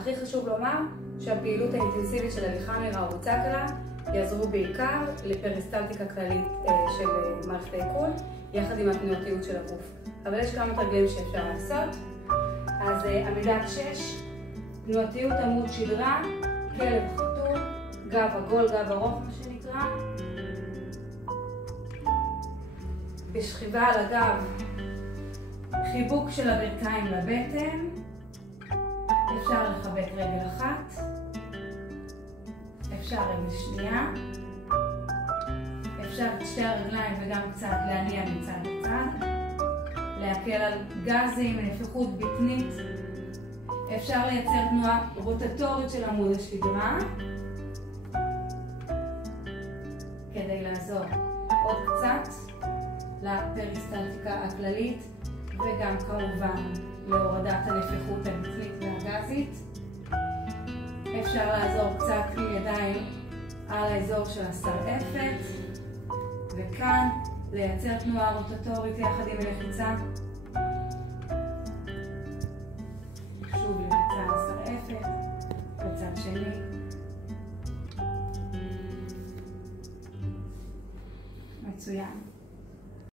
הכי חשוב לומר שהפעילות האינטנסיבית של הליכה מהירה או ריצה קלה יעזרו בעיקר לפריסטלטיקה כללית של מערכת העיכול, יחד עם התנועתיות של הגוף. אבל יש כמה תרגילים שאפשר לעשות. אז עמידת 6, תנועתיות עמוד שדרה, כלב חתול, גב עגול, גב ארוך מה שנקרא. בשכיבה על הגב, חיבוק של הברכיים לבטן. אפשר לחבק רגל אחת, אפשר רגל שנייה, אפשר את שתי הרגליים וגם קצת להניע מצד לצד, להקל על גזים, נפיחות בטנית. אפשר לייצר תנועה רוטטורית של עמוד השדרה כדי לעזור עוד קצת לפריסטלטיקה הכללית וגם כמובן להורדת הנפיחות הבטנית והגזית. אפשר לעזור קצת עם ידיים על האזור של השרעפת, וכאן לייצר תנועה רוטטורית יחד עם לחיצה. שוב לחיצה על השרעפת, בצד שני. מצוין.